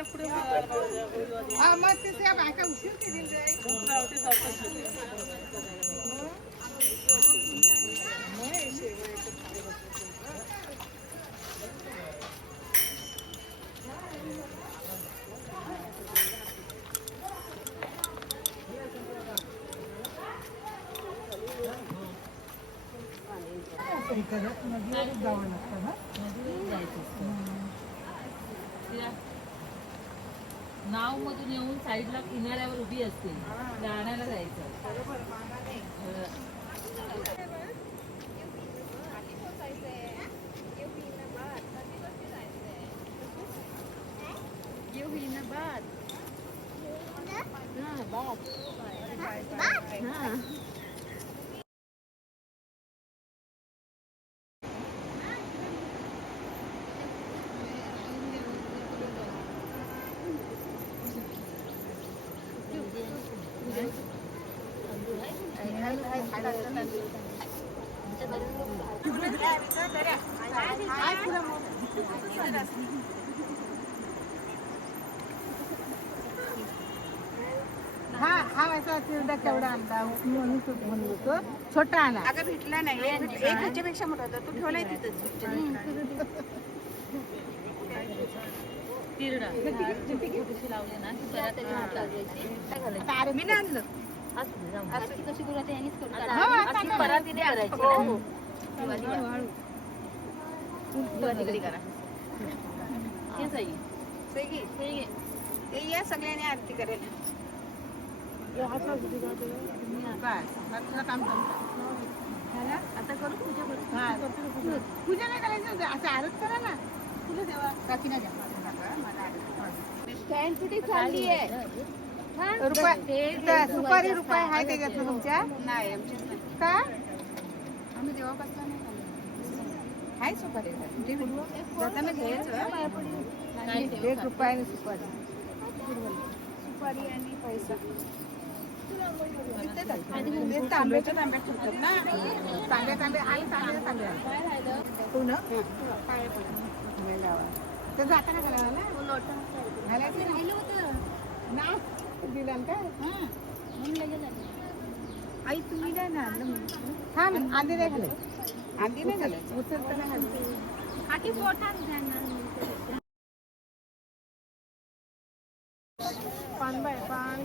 हा मग ते त्या बायका उशीर केली रे. नदीवरच जावं लागतं ना? नाव मधून येऊन साईडला किनाऱ्यावर उभी असते गाण्याला जायचं. हा हा. असा चिरडा केवढा आणला? म्हणून तू छोटा आणा. अगं भेटला नाही. एक एक ह्याच्यापेक्षा मोठा होता. तू ठेवलाय तिथंच? तारे मी आणलं. असू कशी करून आता अशी परातीने करायची. हो? हो. सही ते या सगळ्यांनी आरती करेल काम आता करू पूजा नाही करायची होती. असं आरत करा ना तुला देवा काकीना द्या स्टँड कुठे चालली आहे सुपारी रुपये आहे त्याच्यात तुमच्या नाही आमच्या का आम्ही देवापासून हाय सुपारी जाताना घ्यायचं? एक सुपारी सुपारी आणि पैसा. तांब्याच्या तांब्यात ठेवतात ना? तांब्या तांबे आणि तांब्या तांब्या हो ना. तर जाताना ना. घालायचं ना? दिलं काय? आई तुम्ही नाही ना. थांब आधी नाही घालायचं. आधी नाही घालायचं उचलताना घालायचं पान बाय पान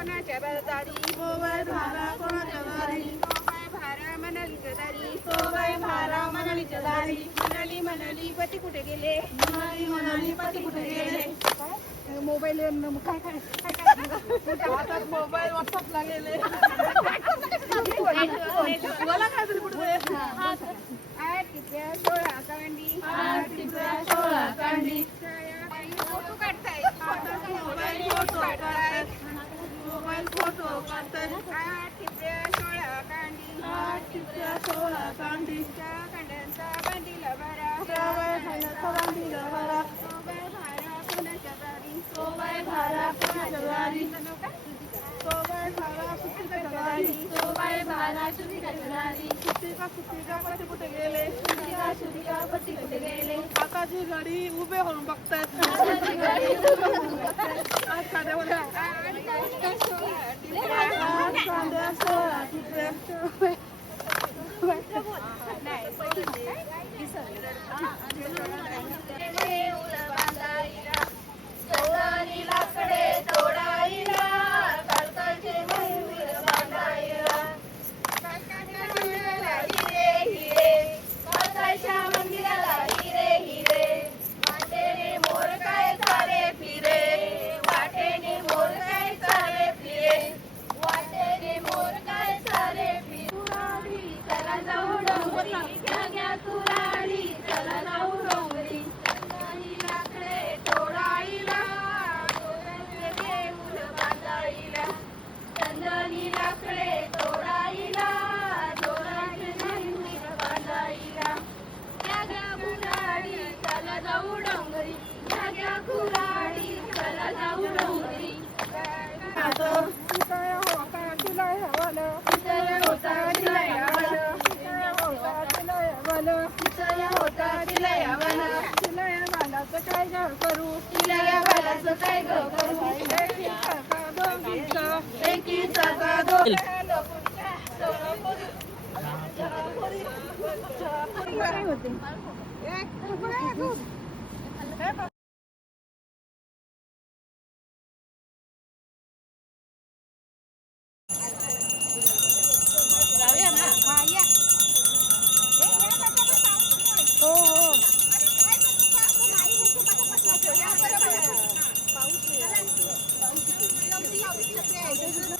कोणाच्या दारी मोबाईल भारा कोणाच्या दारी मोबाईल भारा म्हणालीच्या दारी. मोबाईल भारा म्हणालीच्या दारी. म्हणाली म्हणाली पती कुठे गेले? म्हणाली म्हणाली पती कुठे गेले? मोबाईल काय काय? हातात मोबाईल व्हॉट्सअपला गेले. बोला काय तरी कुठे आठ टिप्या सोळा कांडी. आठ टिप्या सोळा कांडी. फोटो काढतायत मोबाईल फोटो काढतायत मोबाईल फोटो काढतायत आठ टिप्या सोळा कांडी आठ टिप्या सोळा कांडी त्या कांड्यांचा बांधीला भरा बांधीला भरा मोबाईल भारा कोणाच्या दारी मोबाईल भारा कोणाच्या दारी मोबाईल भारा कुठे दारी मोबाईल भारा सुधीकाच्या दारी सुट्टीका सुट्टीका पती कुठे गेले कुठे आताची घडी उभे होऊन बघतायत. आज खाद्यामध्ये आज लाकडे तोडाईला जोराचे झेंडी होता तिला यावलं होता तिला यावलं ग करू? एकीचा का दोघीचा एकीचा का दोघीचा काय होते 谢谢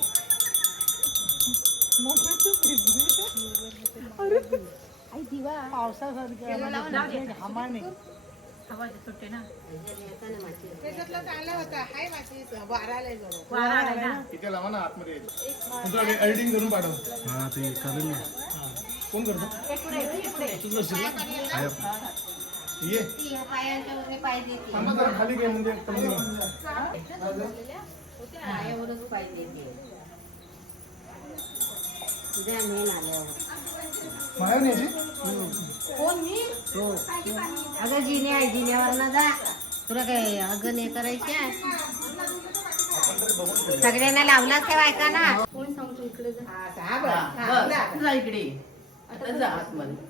इथे लावा ना आतमध्ये तुला एडिटिंग करून पाठव हा ते करेल ना कोण करतो ये थांबा जरा खाली घे म्हणजे न्यायची अगं जिने आहे जिन्यावर ना जा. तुला काय अगं नाही करायची? आहे? सगळ्यांना लावलाच त्या बायका ना कोण सांगतो इकडे जा. इकडे. आता जा आतमध्ये.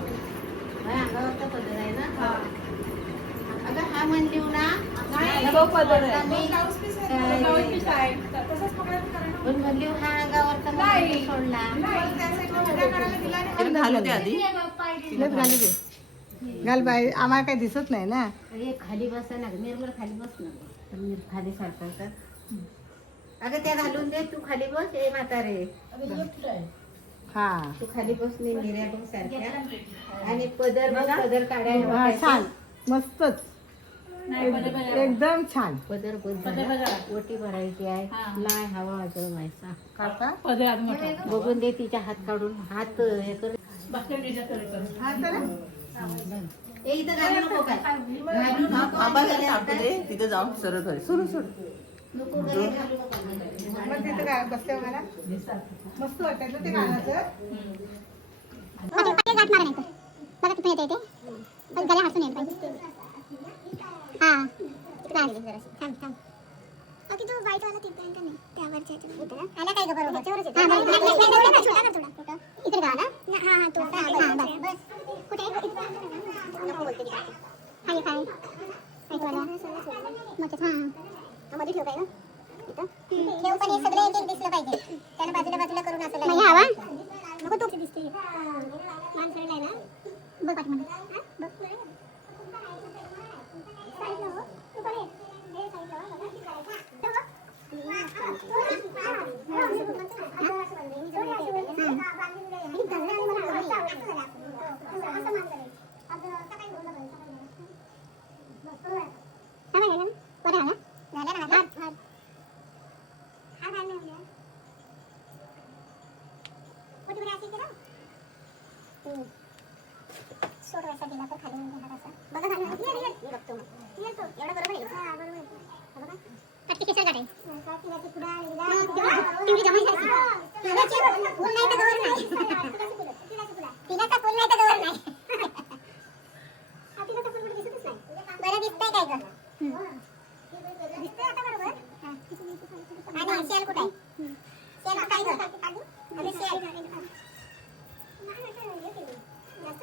बाई, अंगावरचा पदर आहे ना अगं हा म्हणली ना आता मी काय- पण म्हणली हा सोडला. घालू दे आधी. घाल बाई. आम्हाला काही दिसत नाही ना. खाली बसा ना. निर्मळ खाली बस ना. गं. तर मी खाली सरकवतात अगं त्या घालून दे. तू खाली बस. ए म्हातारे. हा. तू खाली बस मी निर्या बघ सारख्या. आणि पदर बघ पदर हा, काढायला छान. मस्तच. एकदम छान. पदर. ओटी भरायची आहे. नाही हवा काका? बघून दे तिच्या हात काढून. हात हे कर. हा तिथे जाऊन सरळ सुरू सुरू. हे. मग तिथे काय बसल्या मला? मस्त वाटत ना ते गाण्याचं बघा येते पण गळ्या हसून येईल पाहिजे हा. थांब थांब. ओके तो वाईट वाला तिथे आहे का नाही. त्यावरच्या आला काय ग बरोबर. हा, छोटा थोडा. इकडे का ना. हा हा तो हा, बस. कुठे आहे? नको बोलते. खाली व्हाईट वाला. हा. मध्ये ठेव काय इथं? ठेव पण हे सगळं एक एक दिसलं पाहिजे. त्याला बाजूला बाजूला करून असं नाही हवा नको तो. दिसते आहे ना बघ पाठीमागे. हा? बघ. बरं झालं झालं ना ती केसर काटे तेवढी जमाई सारखी तिलाचे फुल नाही तर गवर नाही तिलाचा फुल नाही तर गवर नाही बरं दिसतंय काय गं आणि शेल कुठे आहे शेल काय गं अरे शेल जास्त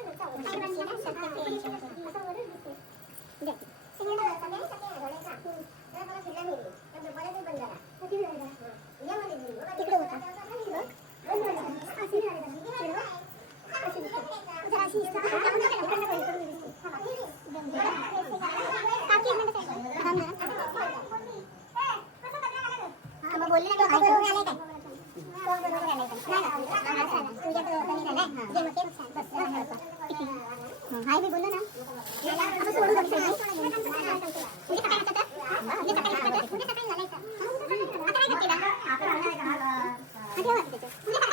ना